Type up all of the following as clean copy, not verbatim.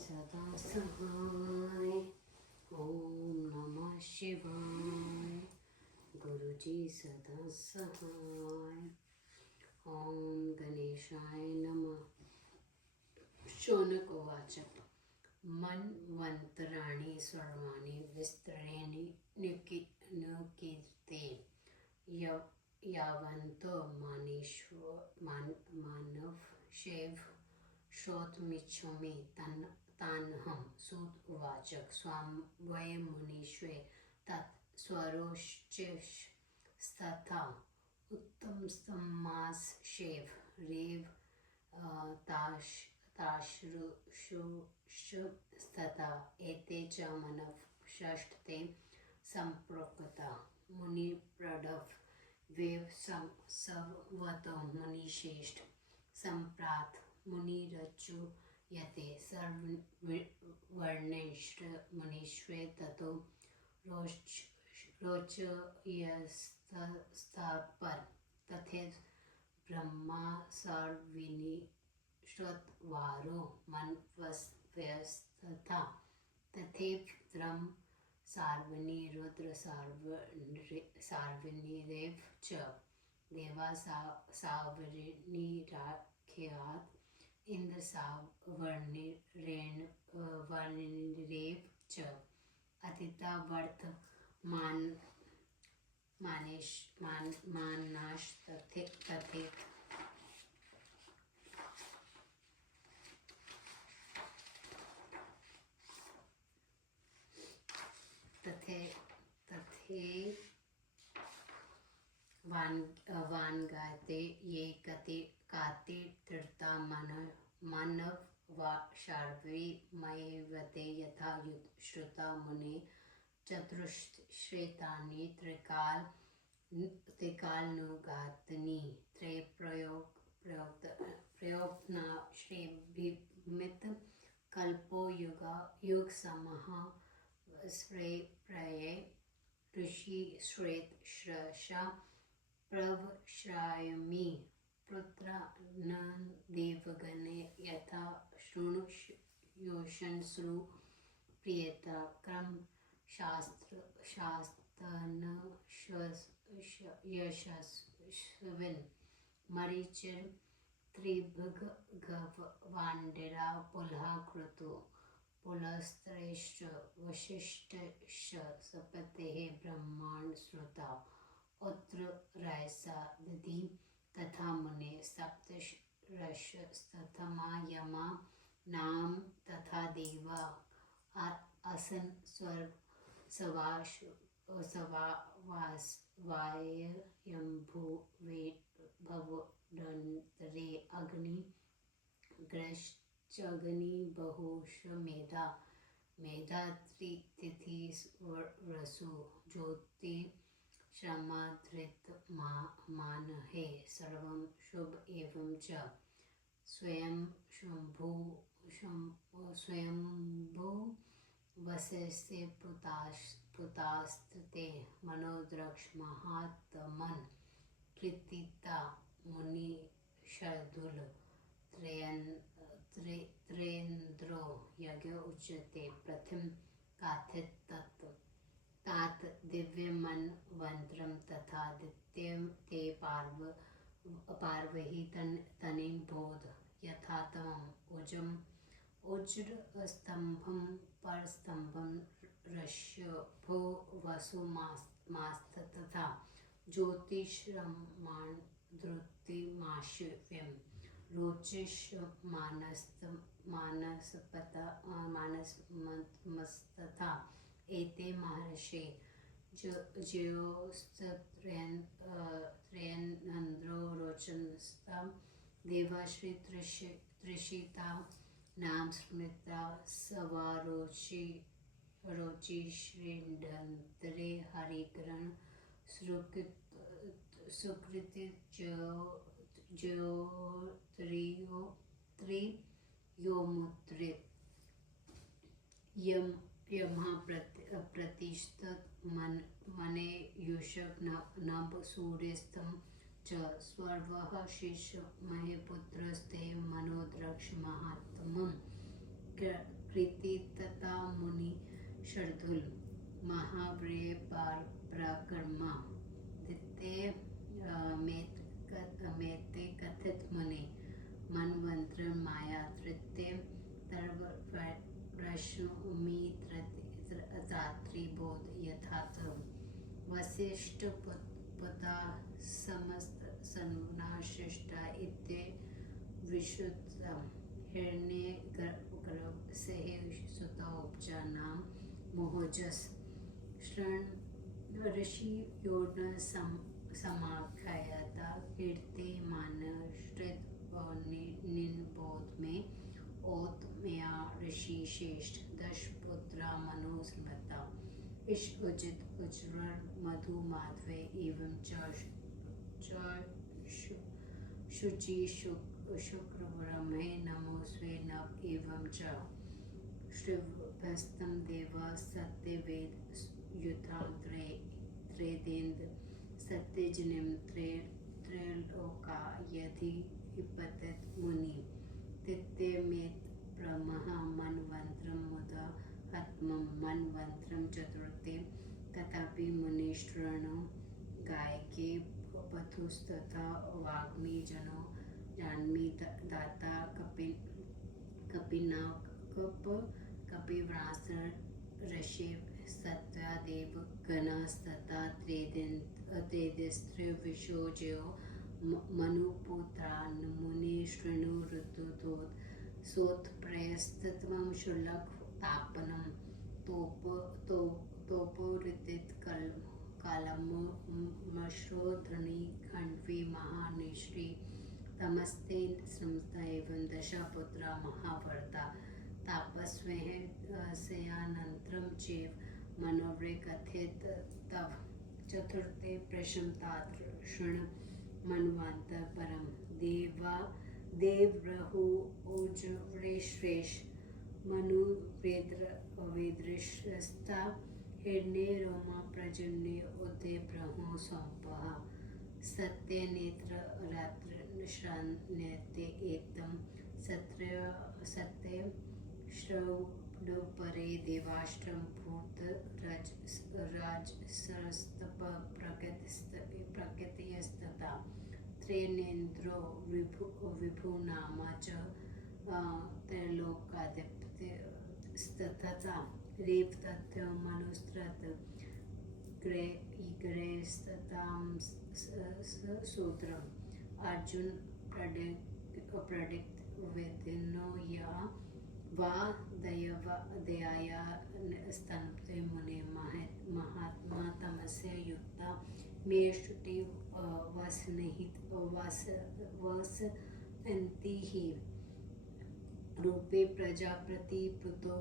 सदा सहाय। ओम नमः शिवाय। गुरुजी सदा सहाय। ओम गणेशाय नमः। शौनक उवाच। मन्वन्तराणि सर्वाणि विस्तरेणि नुकीर्ते यावन्तो मानवशैव श्रोतुमिच्छामि तान्हं। सूत उवाच। स्वां वै मुनीश्वे तत् स्वरोचिषस्तथा उत्तमस्तमांश्चैव रेव ताश्रुषुस्तथा एते च मनवशस्ते सम्प्रोक्ता मुनिप्रडव वेव सवतो मुनिश्रेष्ठ सम्प्रात मुनिरच्युयते सर्ववर्णैश्च मुनिश्वे ततो रोचयस्तपर तथैव ब्रह्मा सर्विनिश्रुतवारो मनवस्तथा तथैवत्रं सार्वनि रुद्र सार्वनिरेव च देवा सावर्णिराख्यात् इन्द्र सावर्णिरेव च अतिथा वर्तमानास्तथैव वान्गाते ये काते तीर्था मानवाशार्वी मयेवते यथा श्रुता मुने चतुश्रेतानि त्रिकालनुगातनि प्रयोक्तना श्रेभिमित कल्पो युगसमः स्प्रेप्रये ऋषि श्वेत श्रषा प्रवश्रायमि पुत्र न देवगणे यथा शृणुष्योषन्सु प्रियता क्रम शास्तन यशस्विन् मरीचिर त्रिभुगवाण्डिरा पुलहा क्रतु पुलस्त्रैश्च वसिष्ठश्च सपतेः ब्रह्माण्ड श्रुता अत्र रायसा दधि तथा मुने सप्तर्षयस्तथामा यमा नाम तथा देवा आसन् सवायम्भुवैर्भवोदन्तरे अग्निग्रश्चग्नि बहुषमेधा मेधा तिथिवसु ज्योतिषमाधृतमानहे सर्वं शुभ एवं च स्वयंभू वसस्ते पुतास्ते मनोद्रक्ष महात्मन् कृतिता मुनिशर्दुल त्रेन्द्रो यज्ञ उच्यते प्रथम काथित तात दिव्यमन्वन्त्रं तथा द्वितीयं ते पार्वही तनिं बोध यथा तमम् उज्रस्तंभं परस्तंभं ऋष्यभो वसुमास्तथा ज्योतिषमानधृतिमाश्व्यं रोचिषमानस्तथा एते महर्षे ज्योस्तत्रयेन्द्रो रोचनस्तां देवाश्री त्रिषिता नाम स्मृता सवारोचिषृण्डन्तरे हरिग्रहण सुकृतिज्योतिर्योमुत्रे यमः प्रतिष्ठत मने युषक नभ सूर्यस्तं च स्वर्वः शिष्य महेपुत्रस्ते मनोद्रक्ष महात्मम् कृति तथा मुनि शर्दुल महाव्रय पार पराक्रमा द्वितीय मेते कथित मुनि मनवंत्र माया तृतीय तरवश्मी धात्री बोध यथात वसिष्ठ पुता समस्त सन्नाशिष्टा इत्ये विशुद्ध हिरण्य गर्भ से सुता उपजा नाम मोहजस शरण ऋषि योन समाख्याता कीर्ति मान श्रित और निन्बोध में ओत मया ऋषि श्रेष्ठ दश पुत्रा मनो स्मृता इश उचित उज्ज्वल मधु माधवे एवं शुचि शुक्र ब्रह्मे नमो स्वे नव एवं च श्रीभस्तं देवा सत्यवेद युथा त्रेदेन्द्र सत्यजनिम त्रैलोका यदि पतित मुनि तित्यमेत प्रमहा मनवंत्रम मुदा आत्मम मनवंत्रम चतुर्थे तथापि मुनिश्रणो गायके पथुस्तथा वाग्मी जनो जान्मी दाता कपिव्रासर ऋषि सत्यादेव गणास्तथा त्रेदिस्त्र विशोजयो मनुपुत्रान् मुनि शृणु ऋतुतोत् सोत्प्रयस्तत्वं शुल्लक तापनं तोपोरितित कालमश्रोधृणी खण्ड्वी महानिश्री तमस्ते स्रंस्ता एवं दशपुत्रा महावर्ता तापस्वेः सेयानन्तरं चैव मनोव्रे कथित तव चतुर्थे प्रशमतात्र शृण मनवान्तर परम देवरहु ओजव्रेश्रेष मनु वेद्रश्रस्ता हिरण्य रोमा प्रजन्य उदय ब्रह्मो संपः सत्य नेत्र रात्र श्रान्यते एतम सत्य श्रवणपरे देवाष्ट्रम भूत राजसस्तप प्रकृतिस्तथा त्रेनेन्द्रो विभुनामा च त्रैलोकाधिपत्यस्तथा रेवतथ्य मनुस्त्रत ग्रैस्ततां सूत्र अर्जुन प्रेडिक्ट वेदिनो या वा दयाया स्तनप्ते मुने महात्मा तमस्य युक्ता मे श्रुति वसन्ति हि रूपे प्रजापतिपुतो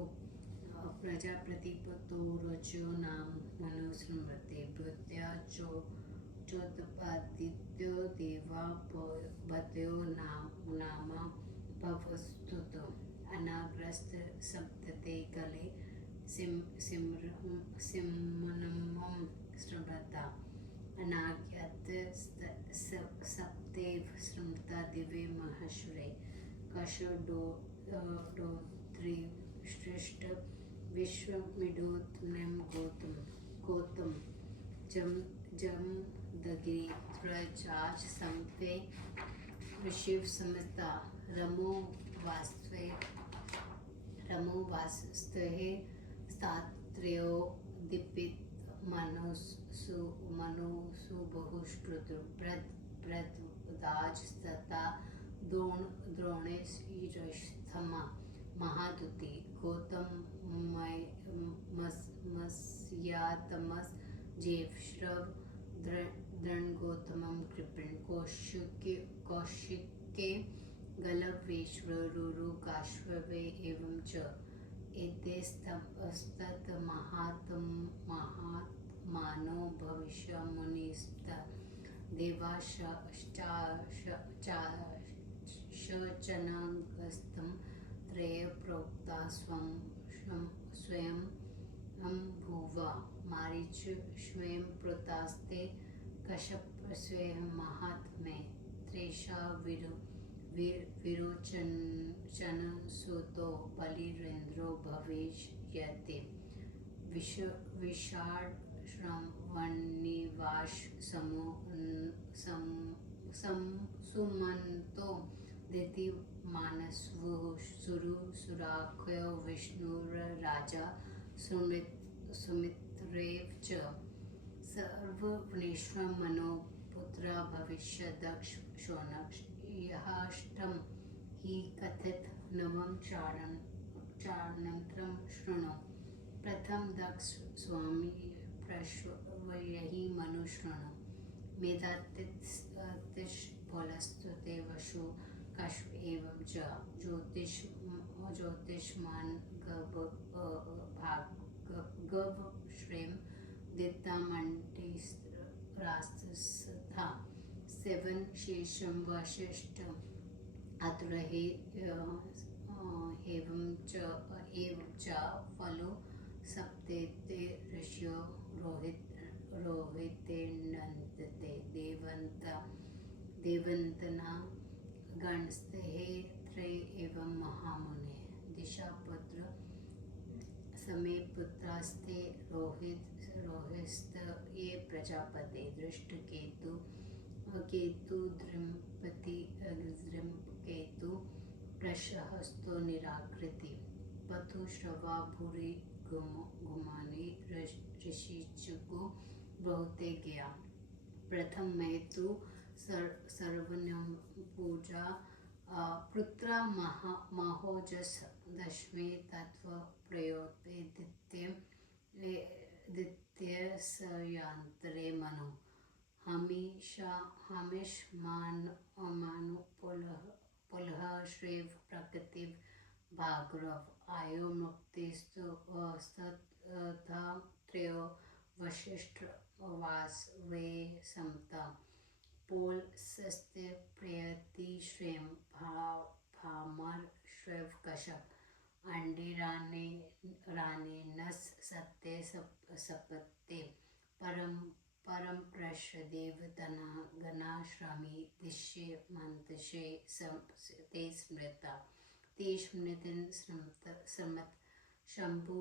रजो नाम मनुस्मृते भूत्या चोत्पादित्यो देवा भत्यो नाम भवस्तुतो अनाग्रस्त सप्तते कले सिमनमं श्रवता अनाज्ञात सप्तेव श्रमता दिवे महश्वरे कशोडोत्री श्रेष्ठ विश्वमिडोत्मं गौतम जम दगिरी त्रजाज संपे ऋषिव समता रमो वास्तवे स्तात्रयो दीपित मनोसु बहुश्रुत प्रदाज तथा द्रोणेशस्थमा महादुति गौतम मस्यातमस जेव श्रव दृढ़गौतमं कृपण कौशिके गलवेश्वरुरु काश्ववे एवं च एतेस्तत महात्मानो भविष्य मुनिस्त देवाश्चनागस्तं त्रय प्रोक्ता स्वयं भुवा मारीच स्वयं प्रोतास्ते कश्यप स्वयं महात्मे त्रेषा विरोचन सुतो बलिरेन्द्रो भविष्यति विषाड श्रवणनिवास सुमंतो दिति मानसवु सुराख्यो विष्णुराजा सुमित्रेव च सर्ववृणेश्वर मनो पुत्र भविष्य दक्ष शौनक यहाष्टम ही कथित नवम चारणंत्रम शृणु प्रथम दक्ष स्वामी प्रश्वयहि मनु शृणु मेधातिश फलस्तुते वशु कश्व एवं च ज्योतिष्मान गव श्रेम दित्तामण्डिरास्तथा सेवन शेषम वशिष्ठ अतुरहे एवं च फलो सप्तेते ऋष्यो रोहितेनन्दते देवन्तना गणस्ते त्रय एवं महामुने दिशापुत्र समे पुत्रास्ते रोहिस्त ये प्रजापते दृष्ट केतु द्रिम्पति केतु प्रशहस्तो निराकृति पथु श्रवा भूरि घुमानी ऋषिचुको बहुते गया प्रथम मैं तु सर्वनम पूजा पुत्र महोजस दशमे तत्व प्रयोते द्वितीय सयांतरे मनो हमिष मानु पुलह श्रेव प्रकृति भाग्रव आयो मुक्तिस्तु तथा त्रयो वशिष्ठ वास वे समता पोल सस्ते प्रियति श्रेम भामर श्रेव कश्यप अंडे राने नस सत्ते सपत्ते परम प्रश देवतना गणाश्रमी दिश्य मंतशे ते स्मृता ते स्मृतिन समत शंभु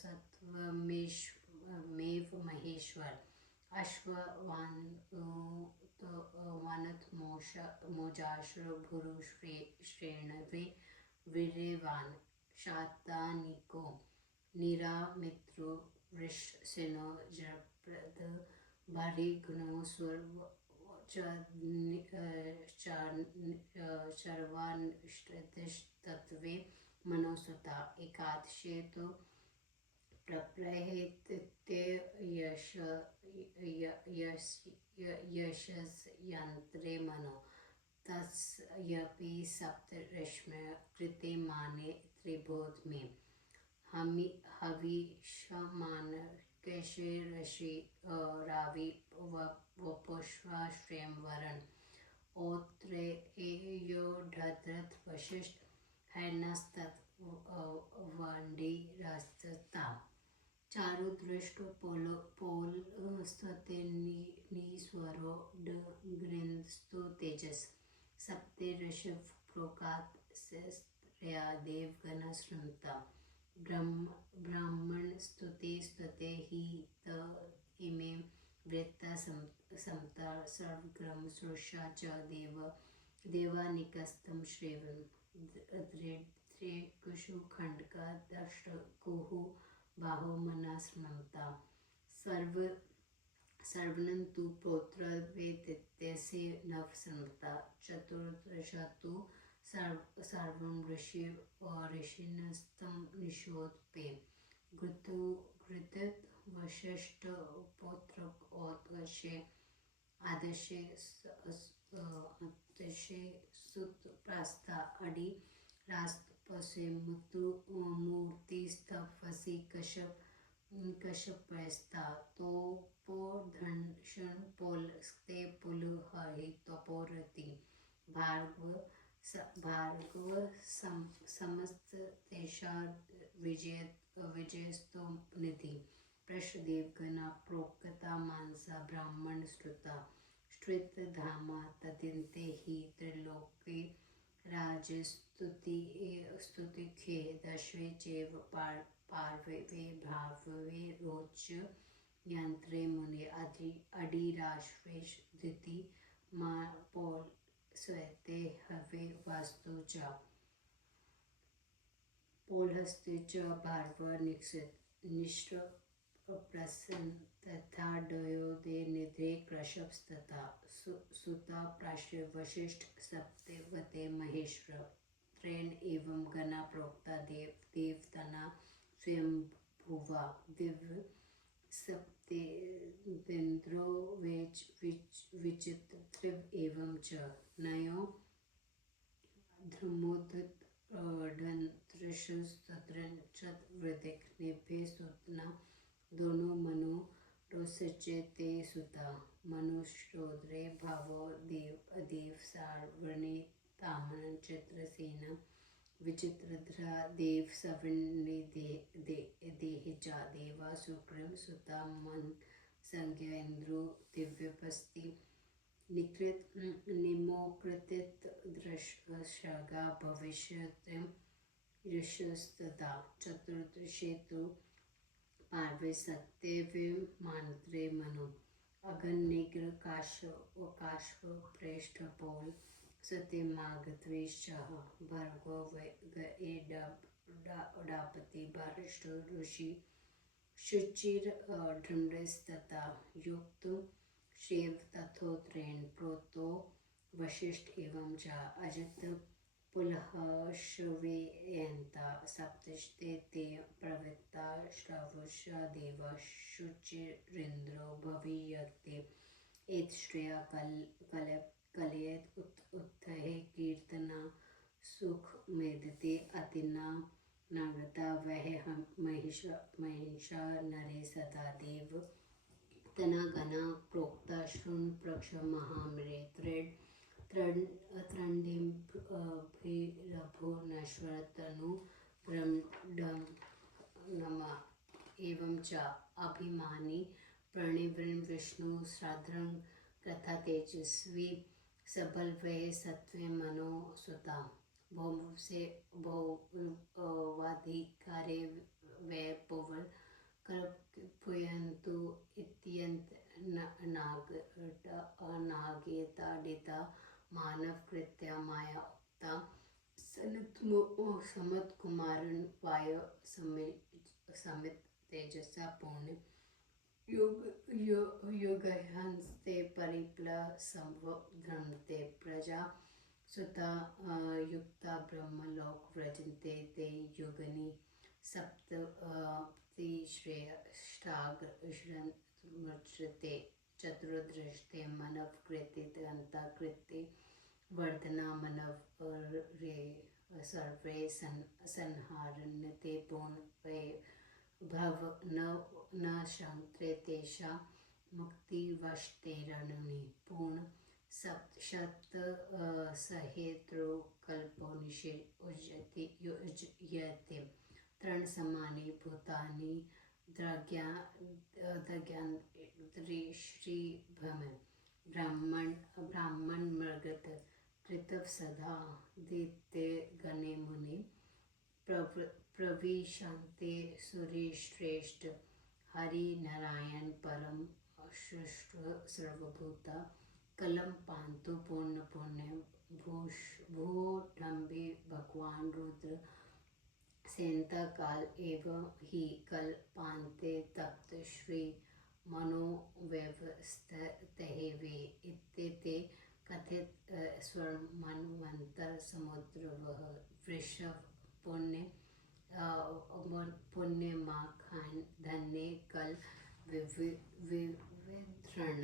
सत्वमेव महेश्वर अश्ववानत मोजाश्र भुरु श्रेणवे वीर्यवान शातानिको निरामित्रो वृषसिनो जप्रद भरिघ्नो स्वर्व चर्वान्ष्टतिस्तत्वे मनोसुता एकादशे तो प्रप्रहेत्ते यशस्यन्त्रे मनो तस्यपि सप्तरश्म्य कृते माने त्रिबोध में हविष्यमान कैशे ऋषि रावि वपुष्वाश्रयं वरण ओत्रे यो ढद्रथ वशिष्ठ हैनस्तत् वंडीरस्तता चारु दृष्ट पोल स्तते नीस्वरो गृंस्तु तेजस सप्ते ऋषभ प्रोकात सेस्त्रया देवगण श्रृंता ब्राह्मण स्तुते ही त इमे वृत्ता समता सर्वग्रम सुरक्षा च देवानिकस्तं श्रेवं कुशु खंडका दष्ट कुहु बाहो मना स्मृता सर्वनं तु पौत्र वेदित्यसे नव स्मृता चतुर्दशतु सर्वं ऋषिनस्तं निषोदपे घृत वशिष्ठ पौत्र औदशे आदशे सुत प्रास्था अडि रास्तपसे मूर्तिस्तपसि कश्यपस्था तोपोधनशन पोल स्ते पुलुहि तपोरति भार्गव समस्त तेषा विजयस्तो निधि प्रशदेव गणा प्रोक्ता मानसा ब्राह्मण श्रुता श्रितधामा तदिन्ते हि त्रिलोके स्तुतिखे दशवे चैव पार्ववे भार्गवे रोच यंत्रे मुने अडिराश्वेश दिति मा पौल स्वते हवे वास्तु च पौलहस्ते च भार्गव निश्र प्रसन्न तथा डयोदे निधे कृशपस्तथा सुता प्राश्य वशिष्ठ सप्तवते महेश्वर त्रेन एवं गणा प्रोक्ता देवतना स्वयंभुवा दिव्य सप्तेन्द्रो विचित्र एवं च नयो धर्मोदृशस्तत्रवृदिक्नेभ्य सुतना दोनों मनो रोसचे ते सुता मनुष्योद्रे भावो देव सावर्णे तामन चित्रसेन विचित्रध्रा देव सवर्णे देहिजा देवा सुप्रम सुता मन संज्ञा इंद्रो दिव्यपस्ति निकृत निमोकृतित दृश्यगा भविष्यत् ऋषस्तदा चतुर्दशेतु पार्वे सत्य मानत्रे मनो अगन निग्र काश्व प्रेष्ठ पौल सत्य मागत्वेश्चः भर्गो उडापति बारिष्ठ ऋषि शुचिर ढृंडस्तथा युक्त शेव तथोत्रेण प्रोतो वशिष्ठ एवं च अजित पुलहश्वेयन्ता सप्तशते ते प्रवृत्ता श्रवुषा देव शुचिरिन्द्रो भवियक्ते एतश्रेया कलयत उत्थहे कीर्तना सुख मेदते अतिना नागता वह महिषा नरे सदा देव तना गना प्रोक्ता शृण प्रक्ष महामरे त्रण्डिभिरभो नश्वरतनु ब्रह्मडं नमा एवं च अभिमानी प्रणिवृन् विष्णु श्राद्धं कथा तेजस्वी सबल वे सत्वे मनो सुता भौमसे भौवाधिकारे वे पवल कर्पुयन्तु इत्यन्त नागेताडिता मानव कृत्या माया उक्ता समत कुमारन वाय समित तेजसा पूर्ण युगहंस्ते परिप्ल संवधन्ते प्रजा सुता युक्ता ब्रह्मलोक व्रजन्ते ते युगनि सप्ततिश्रेष्ठाग्रश्रन्ते चतुर्दृष्टे मनव कृते अंताकृते वर्धना मनव रे सर्वे संहारन्ते पूर्ण वे भव न शंक्रे तेषा मुक्तिवष्टेरनुनि पूर्ण सप्तशत सहेत्रो कल्पो युज्यते तृण समानि भूतानि द्रग्यान्त्रिश्री भ्रम ब्राह्मण मृगत कृतव सदा दित्य गणे मुनि प्रविशन्ते सुरेश्रेष्ठ हरि नारायण परम सृष्ट सर्वभूता कलम पांतु पूर्ण पुण्य भूढंबे भगवान रुद्र सेंता काल एवं ही कल पांते तप्त श्री मनो व्यवस्थते वे इत्ते कथित स्वर्ण मनवंतर समुद्र वह वृषभ पुण्य माखान धन्य कल विवृण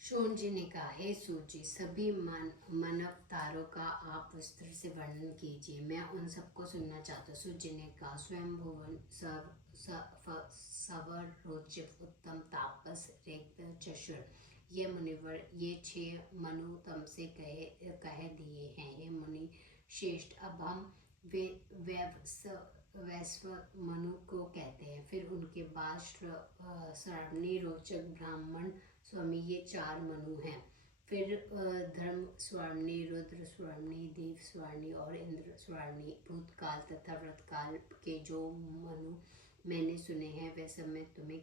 शोण जी ने कहा, हे सूची, सभी मानवतारों का आप विस्तार से वर्णन कीजिए, मैं उन सबको सुनना चाहता हूँ। सूची ने कहा, स्वयं भुवन सवर रोचित उत्तम तापस रेक्त चशुर, ये मुनिवर ये 6 मनु तुमसे कह दिए हैं। हे मुनि श्रेष्ठ। अब हम वैश्व मनु को कहते हैं। फिर उनके बाद श्रावणी, रोचक, ब्राह्मण स्वामी, ये 4 मनु हैं। फिर धर्म स्वामी, रुद्र स्वामी, देव स्वामी और इंद्र स्वामी। भूतकाल तथा वर्तकाल के जो मनु मैंने सुने हैं वे सब मैं तुम्हें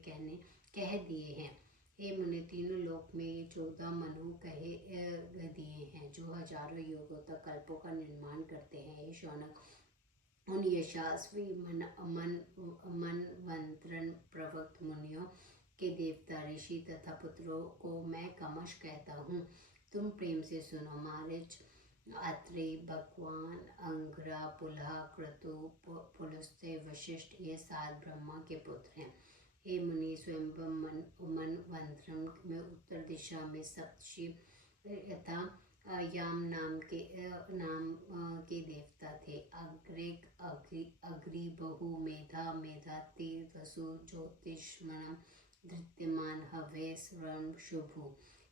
कह दिए हैं। हे मुनि, तीनों लोक में ये 14 मनु कहे दिए हैं जो हजारों युगों तक कल्पों का निर्माण करते हैं। हे शौनक, उन यशस्वी मनवंतरण प्रवक्त मुनियों के देवता, ऋषि तथा पुत्रों को मैं कमश कहता हूँ। तुम प्रेम से सुनो। मारीच, अत्रि, भगवान, अंग्रा, पुलह, क्रतु, पुलस्त्य, वशिष्ठ ये 7 ब्रह्मा के पुत्र हैं। हे मुनि, स्वयंभू मनवंतरम में उत्तर दिशा में सप्तषि यथा याम नाम के देवता थे। अग्रि, बहु, मेधा, मेधाति, वसु, ज्योतिष्मण, धृत्यमान, हव्य, स्वर्ण, शुभु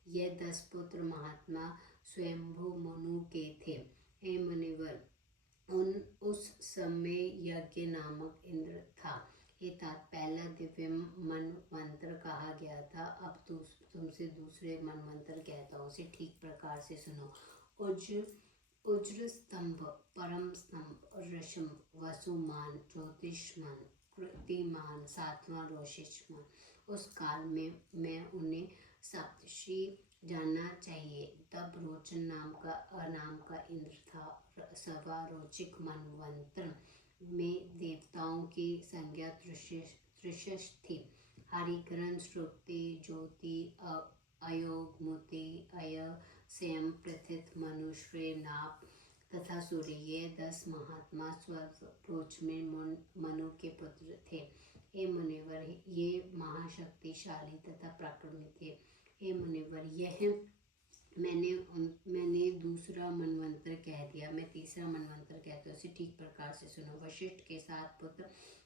ये 10 पुत्र महात्मा स्वयंभू मनु के थे। हे मुनिवर, उस समय यज्ञ नामक इंद्र था। ये पहला दिव्य मनवंतर कहा गया था। अब तुमसे दूसरे मनवंतर कहता हूँ, उसे ठीक प्रकार से सुनो। उज्र स्तंभ, परम स्तंभ, रश्म, वसुमान, ज्योतिष्मान, कृतिमान, 7वां रोशिष्मान। उस काल में मैं उन्हें सप्तषि जानना चाहिए। तब रोचन नाम का इंद्र था। सवा रोचिक मनवंतर में देवताओं की संज्ञा 63 थी। हरिकरण, श्रुति, ज्योति, अयोगमुति, अय, स्वयं, पृथित, मनुष्य, नाप तथा सूर्य ये 10 महात्मा स्वरोच में मनु के पुत्र थे। हे मुनिवर, ये महाशक्तिशाली तथा पराक्रमी थे। हे मुनिवर, यह मैंने दूसरा मनवंतर कह दिया। मैं तीसरा मनवंतर कहता हूँ, उसे ठीक प्रकार से सुनो। वशिष्ठ के 7 पुत्र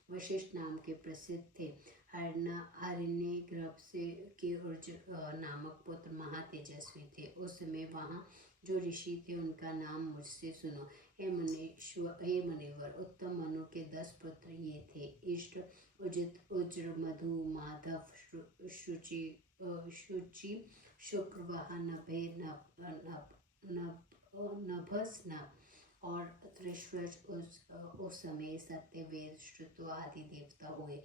वशिष्ठ नाम के प्रसिद्ध थे। हरिण्य गर्भ से के उर्ज नामक पुत्र महातेजस्वी थे। उस समय वहाँ जो ऋषि थे उनका नाम मुझसे सुनो। हे मुनिवर, उत्तम मनु के 10 पुत्र ये थे। इष्ट, उजित, उज्र, मधु, माधव, शुचि, शुक्रवाह, नभे, नभस, नभ और त्रिश्वज। उस समय सत्यवेद, श्रुतो आदि देवता हुए।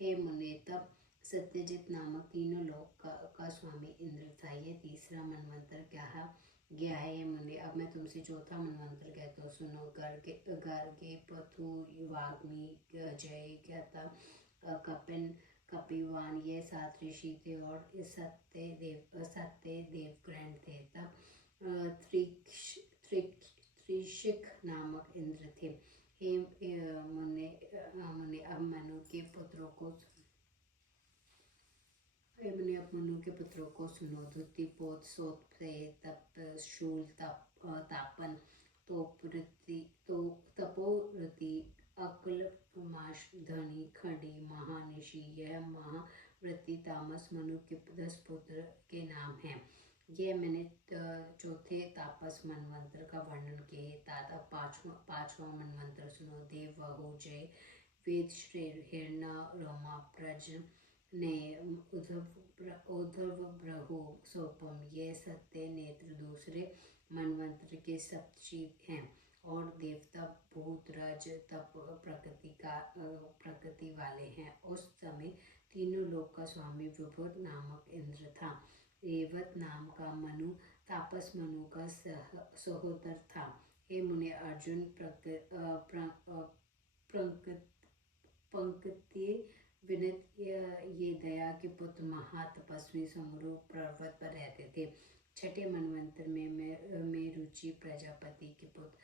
हे मुने, तब सत्यजित नामक तीनों लोक का स्वामी इंद्र था। यह तीसरा मनवंतर कहा गया है। हे मुने, अब मैं तुमसे चौथा मनवंतर कहता हूँ, सुनो। गर्गे, पथु, वाग्मी, जय, ज्ञाता, कपिन, कपिवान ये 7 ऋषि थे और सत्य देवग्रहण थे। तब त्रिशिक नामक इंद्र थे। हे मुने, अब मनु के पुत्रों को सुनो। धुतिपोत, सोत्प्रे, तप्त, शूल, तापन, तपोवृत्ति, अक्ल, माश, धनी, खड़ी, महानिशि यह महावृत्ति तामस मनु के 10 पुत्र के नाम हैं। यह मैंने चौथे तापस मनवंतर का वर्णन किया। अब पांचवा मनवंतर सुनो। देव, वहु, जय, वेद, श्रेय, हिरण्य, रोमा, प्रज, ने, उद्धव, ब्रहु, सोपम ये सत्य नेत्र दूसरे मनवंतर के सप्तषि हैं और देवता भूतराज तप प्रकृति वाले हैं। उस समय तीनों लोक का स्वामी विभुत नामक इंद्र था। रेवत नाम का मनु तापस मनु का सहोदर था। हे मुने, अर्जुन पंक्ति विनित ये दया के पुत्र महातपस्वी समरूप पर्वत पर रहते थे। छठे मनवंतर में रुचि प्रजापति के पुत्र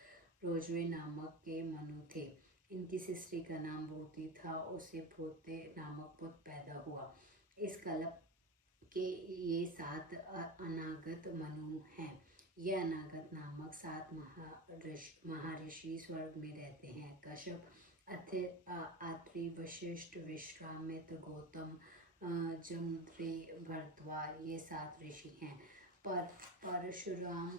रोजवे नामक के मनु थे। इनकी सिस्ट्री का नाम भूति था। उससे भूते नामक पुत्र पैदा हुआ। इस कल्प के ये 7 अनागत मनु हैं। ये अनागत नामक 7 महर्षि स्वर्ग में रहते हैं। कश्यप, अत्रि, वशिष्ठ, विश्वामित्र, गौतम, जमदग्नि, भरद्वाज ये 7 ऋषि हैं। परशुराम,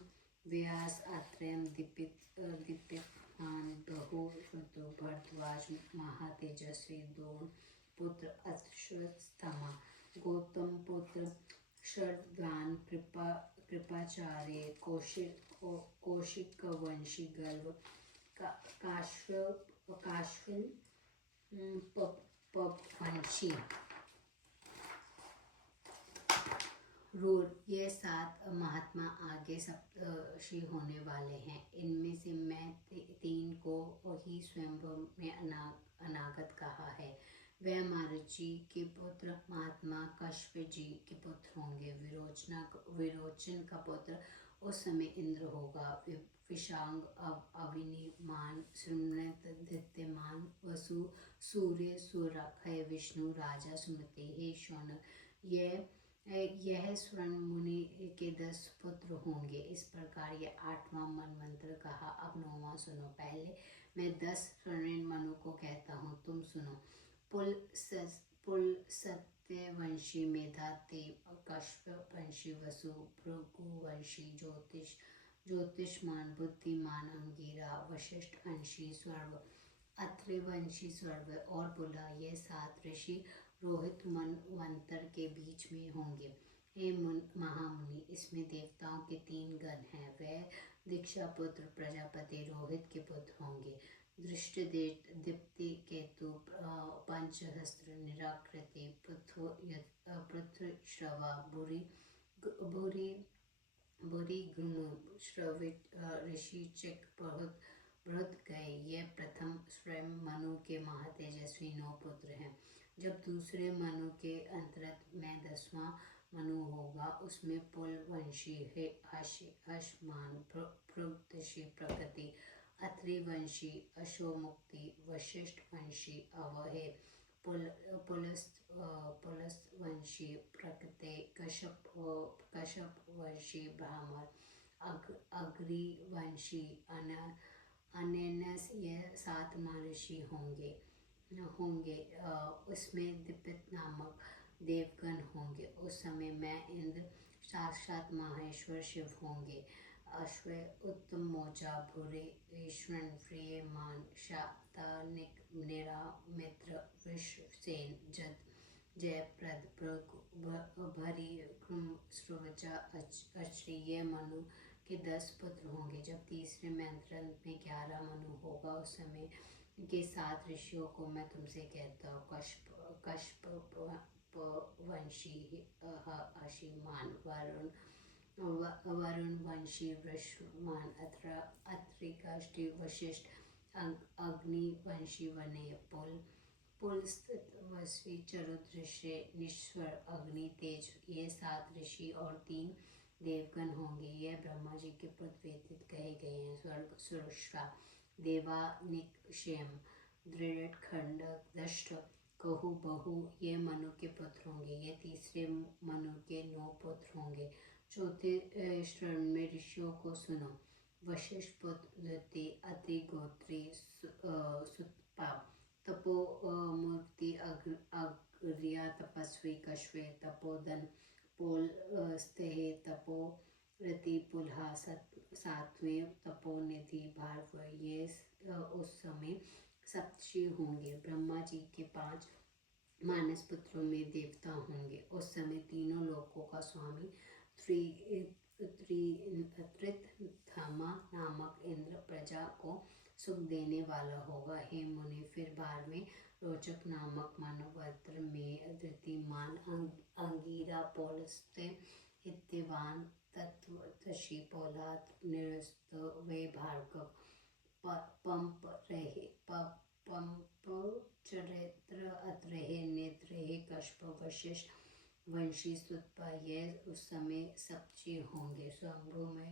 व्यास आत्रेयम दीपितमान बहु ऋतु भरद्वाज महातेजस्वी दोन पुत्र अश्वत्थामा गौतम पुत्र शरद्वान कृपाचार्य कौशिक वंशी गर्व काश्विन पपवंशी रूर। ये 7 महात्मा आगे सप्तर्षि होने वाले हैं। इनमें से मैं 3 को ही स्वयंभू में अनागत कहा है। वह मारुचि के पुत्र महात्मा कश्यप जी के पुत्र होंगे। विरोचन का पुत्र उस समय इंद्र होगा। विशांग अविनिमान सुमृत दीप्तिमान वसु सूर्य सुरक्षय विष्णु राजा सुमति हे शौनक। यह स्वर्ण मुनि के 10 पुत्र होंगे। इस प्रकार यह 8वां मनमंत्र कहा। अब 9वां सुनो। पहले मैं 10 स्वर्णिम मनु को कहता हूँ, तुम सुनो। पुल सत्यवंशी मेधाते कश्यप वंशी वसु भृगुवंशी ज्योतिषमान बुद्धिमान अंगिरा वशिष्ठ वंशी स्वर्व अत्रिवंशी स्वर्व और बुला। ये 7 ऋषि रोहित मनवंतर के बीच में होंगे। हे महामुनि, इसमें देवताओं के 3 गण हैं। वे दीक्षा पुत्र प्रजापति रोहित के पुत्र होंगे। दृष्टि दीप्ति केतु पंचहस्त्र निराकृति पृथ्वीश्रवा भूरि गुण श्रवित ऋषि चिक बहुत गए। ये प्रथम स्वयं मनु के महातेजस्वी 9 पुत्र हैं। जब दूसरे मनु के अंतर्गत में 10वां मनु होगा, उसमें पुल वंशी है अश्मान भृगुवंशी प्रकृति अत्रिवंशी अशोमुक्ति वशिष्ठ वंशी अवहे पुलस्त वंशी प्रकृति कश्यप वंशी ब्राह्मण अग्रि वंशी अनन्यस। ये 7 महर्षि होंगे। उसमें दिपित नामक देवगण होंगे। उस समय मैं इंद्र साक्षात महेश्वर शिव होंगे। अश्व उत्तम मोचा भूरे ईश्वन प्रिय मान शातानिक निरा मित्र विश्वसेन जयप्रद भरी श्रुवचा अश्री। ये मनु के 10 पुत्र होंगे। जब तीसरे मंत्र में 11 मनु होगा, उस समय के 7 ऋषियों को मैं तुमसे कहता हूँ। कश्यप वंशी अशिमान वरुण वंशी वृषमान अत्रिकाष्टि वशिष्ठ अग्नि वंशी वने पुलस्त्य वस्वी चरुदृश्य निश्वर अग्नि तेज। ये 7 ऋषि और 3 देवगण होंगे। ये ब्रह्मा जी के पुत्र वेदित कहे गए हैं। स्वर्ग सुरक्षा देवानिक्षेम दृढ़ खंड दष्ट कहु बहु। ये मनु के पुत्र होंगे। ये तीसरे मनु के 9 पुत्र होंगे। चौथे श्रण में ऋषियों को सुनो। वशिष्ठ पुत्र द्विति अति गोत्री सुतपा तपो मूर्ति अग्रिया तपस्वी कश्वे तपोदन पोल स्तेहे तपो रति पुल्हा 7वें तपोनिधि भार्गव। ये उस समय सप्तषि होंगे। ब्रह्मा जी के 5 मानस पुत्रों में देवता होंगे। उस समय तीनों लोकों का स्वामी त्रिथमा नामक इंद्र प्रजा को सुख देने वाला होगा। हे मुनि, फिर बाद में रोचक नामक मनवंतर में द्वितीयमान अंगिरा पौलस्त्य इत्यवान तत्वतशी पौलाद निरस्त वे भार्गव पंप चरित्र अत्रहे नेत्रहे कश्यप वशिष्ठ वंशी सुतपा। यह उस समय सप्तषि होंगे। स्वयंभू में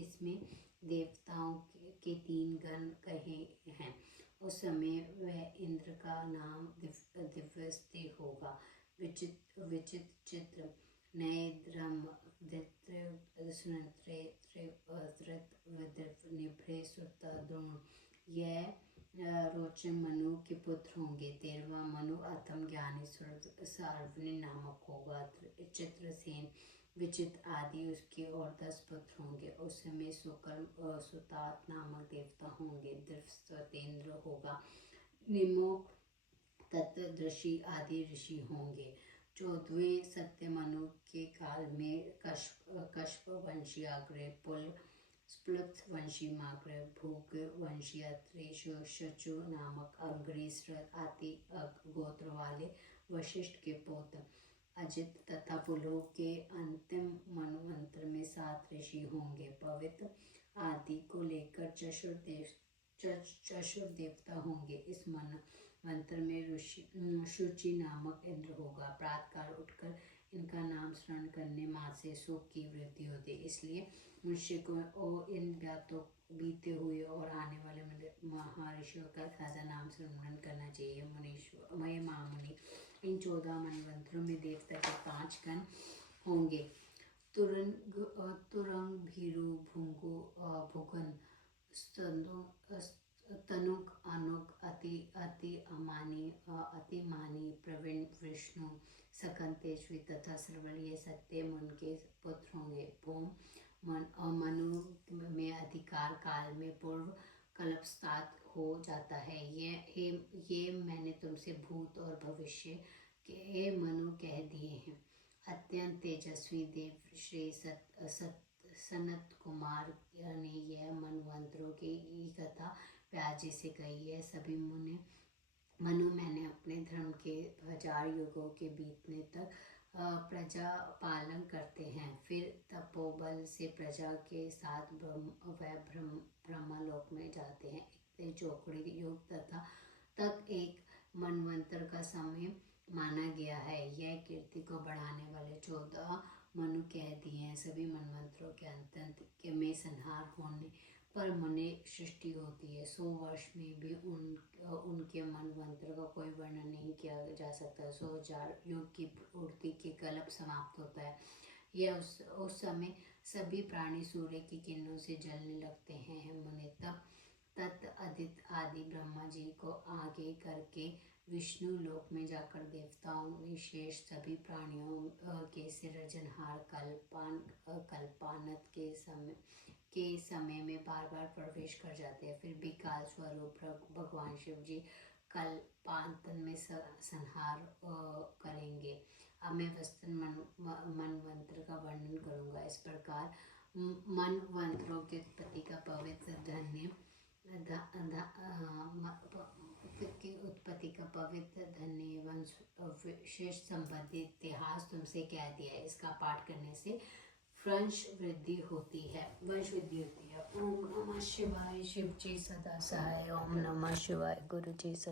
इसमें देवताओं के 3 गण कहे हैं। उस समय वह इंद्र का नाम दिव्यस्ति होगा। विचित्र चित्र नए द्रम निभ्रे सुता द्रोण। यह रोचन मनु के पुत्र होंगे। 13वां मनु आत्म ज्ञानी सार्वजनिक नामक होगा। चित्रसेन विचित आदि उसके और 10 पुत्र होंगे। उस समय सुतात नामक देवता होंगे। दृष्टेंद्र होगा। निमोक तत्दृषि आदि ऋषि होंगे। 14वें सत्यमनु के काल में कश्यप वंशी अग्रे, स्प्लुत वंशी माग्रे, भूग वंशी अत्रेश, शचु नामक अंग्रेज आदि गोत्र वाले वशिष्ठ के पौत्र अजित तथा पुलह के अंतिम मनवंतर में 7 ऋषि होंगे। पवित्र आदि को लेकर चतुर देवता होंगे। इस मंत्र में शुचि नामक इंद्र होगा। प्रातःकाल उठकर इनका नाम स्मरण करने मात्र से सुख की वृद्धि होती है। इसलिए मनुष्य को इन बीते हुए और आने वाले महर्षियों का खासा नाम स्मरण करना चाहिए। महामुनि इन 14 मनवंतरों में देवता के 5 गण होंगे। तुरंग भीरु भुंगु भुगन तनुक अनुक अतिमानी प्रवीण विष्णु सकन तेजस्वी तथा सरवल ये 7 उनके पुत्र होंगे। भूम मनु में अधिकार काल में पूर्व कल्पस्तात हो जाता है। ये मैंने तुमसे भूत और भविष्य के मनु कह दिए हैं। अत्यंत तेजस्वी देव श्री सनत कुमार ने यह मनवंतरों की कथा व्याजी से कही है। सभी मनु मैंने अपने धर्म के 1000 युगों के बीतने तक प्रजा पालन करते हैं। फिर तपोबल से प्रजा के साथ ब्रह्मलोक में जाते हैं। इतने चौकड़ी युग तक एक मनवंतर का समय माना गया है। यह कीर्ति को बढ़ाने वाले 14 मनु कह दिए हैं। सभी मनवंतरों के अंत में संहार होने पर मुनि सृष्टि होती है। 100 वर्ष में भी उनके मनवंतर का कोई वर्णन नहीं किया जा सकता। 100,000 युग की पूर्ति के कल्प समाप्त होता है। यह उस समय सभी प्राणी सूर्य की किरणों से जलने लगते हैं। मुनि तत् आदि ब्रह्मा जी को आगे करके विष्णु लोक में जाकर देवताओं में शेष सभी प्राणियों के सृजनहार कल्पानत के समय में बार बार प्रवेश कर जाते हैं। फिर भी काल स्वरूप भगवान शिव जी कल्पांतन में संहार करेंगे। अब मैं वस्तु मनवंत्र का वर्णन करूंगा। इस प्रकार मनवंतरों के उत्पत्ति का पवित्र धन्य एवं विशेष संबंधित इतिहास तुमसे कह दिया है। इसका पाठ करने से वंश वृद्धि होती है। ओम नमः शिवाय। शिव जी सदा सहाय। ओम नमः शिवाय। गुरु जी सदा